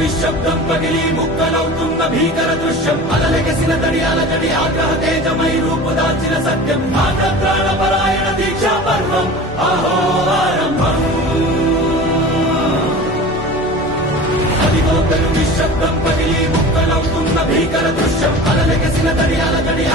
నిశ్శబ్దం పగిలి ముక్కలవుతున్న భీకర దృశ్యం అలలెగసిన తడి అలజడి ఆగ్రహ తేజమై రూపుదాల్చిన సత్యం ఆగ్రహ పరాయణ దీక్షా పర్వం అహో ఆరంభం అదిగో పెను నిశ్శబ్దం పగిలి ముక్కలవుతున్న భీకర దృశ్యం అలలెగసిన తడి అలజడి